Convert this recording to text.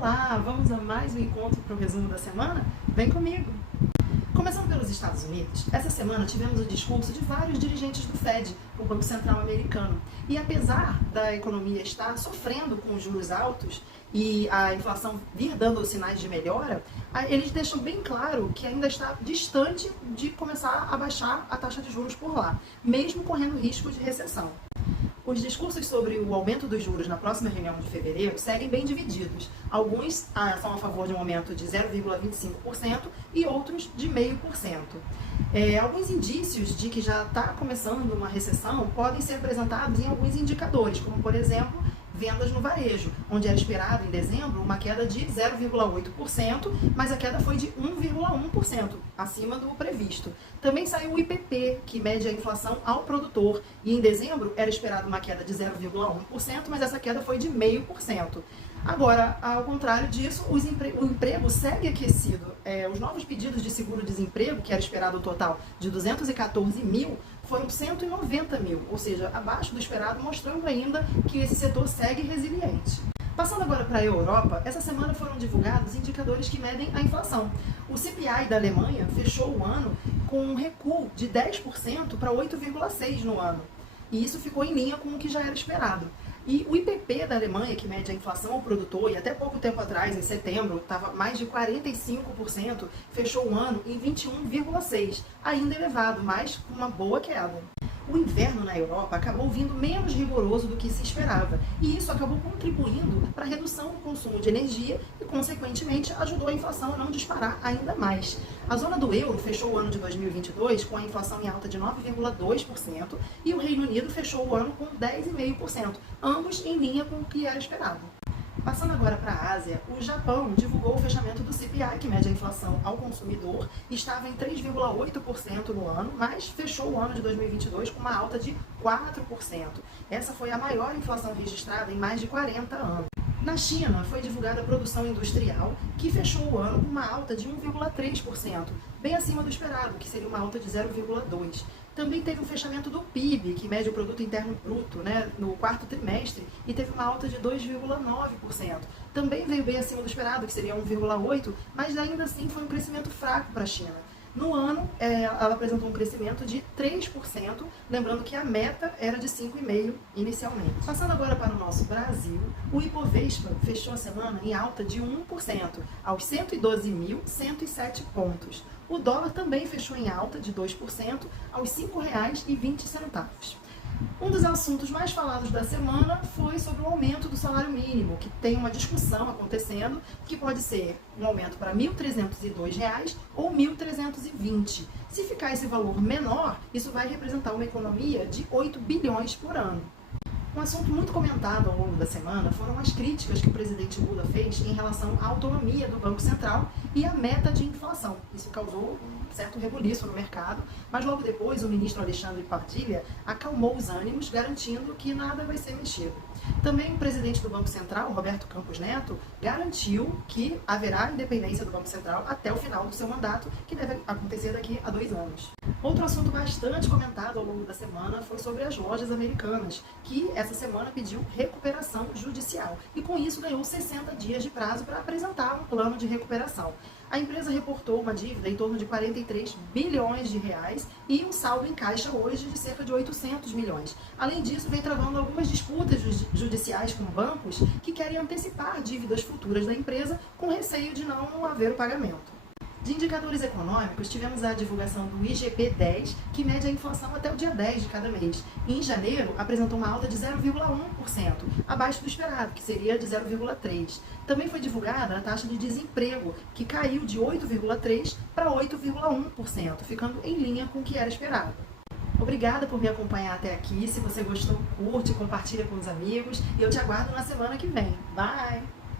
Olá, vamos a mais um encontro para o resumo da semana? Vem comigo! Começando pelos Estados Unidos, essa semana tivemos o discurso de vários dirigentes do Fed, o Banco Central americano. E apesar da economia estar sofrendo com os juros altos e a inflação vir dando sinais de melhora, eles deixam bem claro que ainda está distante de começar a baixar a taxa de juros por lá, mesmo correndo risco de recessão. Os discursos sobre o aumento dos juros na próxima reunião de fevereiro seguem bem divididos. Alguns são a favor de um aumento de 0,25% e outros de 0,5%. Alguns indícios de que já está começando uma recessão podem ser apresentados em alguns indicadores, como, por exemplo, vendas no varejo, onde era esperado em dezembro uma queda de 0,8%, mas a queda foi de 1,1%, acima do previsto. Também saiu o IPP, que mede a inflação ao produtor, e em dezembro era esperado uma queda de 0,1%, mas essa queda foi de 0,5%. Agora, ao contrário disso, o emprego segue aquecido. Os novos pedidos de seguro-desemprego, que era esperado o total de 214 mil, foram 190 mil, ou seja, abaixo do esperado, mostrando ainda que esse setor segue resiliente. Passando agora para a Europa, essa semana foram divulgados indicadores que medem a inflação. O CPI da Alemanha fechou o ano com um recuo de 10% para 8,6% no ano. E isso ficou em linha com o que já era esperado. E o IPP da Alemanha, que mede a inflação ao produtor, e até pouco tempo atrás, em setembro, estava mais de 45%, fechou o ano em 21,6%, ainda elevado, mas com uma boa queda. O inverno na Europa acabou vindo menos rigoroso do que se esperava, e isso acabou contribuindo para a redução do consumo de energia e, consequentemente, ajudou a inflação a não disparar ainda mais. A zona do euro fechou o ano de 2022 com a inflação em alta de 9,2% e o Reino Unido fechou o ano com 10,5%, ambos em linha com o que era esperado. Passando agora para a Ásia, o Japão divulgou o fechamento do CPI, que mede a inflação ao consumidor, estava em 3,8% no ano, mas fechou o ano de 2022 com uma alta de 4%. Essa foi a maior inflação registrada em mais de 40 anos. Na China, foi divulgada a produção industrial, que fechou o ano com uma alta de 1,3%, bem acima do esperado, que seria uma alta de 0,2%. Também teve o fechamento do PIB, que mede o Produto Interno Bruto, no quarto trimestre, e teve uma alta de 2,9%. Também veio bem acima do esperado, que seria 1,8%, mas ainda assim foi um crescimento fraco para a China. No ano, ela apresentou um crescimento de 3%, lembrando que a meta era de 5,5% inicialmente. Passando agora para o nosso Brasil, o Ibovespa fechou a semana em alta de 1%, aos 112.107 pontos. O dólar também fechou em alta de 2%, aos R$ 5,20. Um dos assuntos mais falados da semana foi sobre o aumento do salário mínimo, que tem uma discussão acontecendo, que pode ser um aumento para R$ 1.302 ou R$ 1.320. Se ficar esse valor menor, isso vai representar uma economia de 8 bilhões por ano. Um assunto muito comentado ao longo da semana foram as críticas que o presidente Lula fez em relação à autonomia do Banco Central e à meta de inflação. Isso causou um certo rebuliço no mercado, mas logo depois o ministro Alexandre Padilha acalmou os ânimos, garantindo que nada vai ser mexido. Também o presidente do Banco Central, Roberto Campos Neto, garantiu que haverá independência do Banco Central até o final do seu mandato, que deve acontecer daqui a 2 anos. Outro assunto bastante comentado ao longo da semana foi sobre as lojas americanas, que essa semana pediu recuperação judicial e com isso ganhou 60 dias de prazo para apresentar um plano de recuperação. A empresa reportou uma dívida em torno de 43 bilhões de reais e um saldo em caixa hoje de cerca de 800 milhões. Além disso, vem travando algumas disputas judiciais com bancos que querem antecipar dívidas futuras da empresa com receio de não haver o pagamento. De indicadores econômicos, tivemos a divulgação do IGP-10, que mede a inflação até o dia 10 de cada mês. E em janeiro, apresentou uma alta de 0,1%, abaixo do esperado, que seria de 0,3%. Também foi divulgada a taxa de desemprego, que caiu de 8,3% para 8,1%, ficando em linha com o que era esperado. Obrigada por me acompanhar até aqui. Se você gostou, curte, compartilha com os amigos. E eu te aguardo na semana que vem. Bye!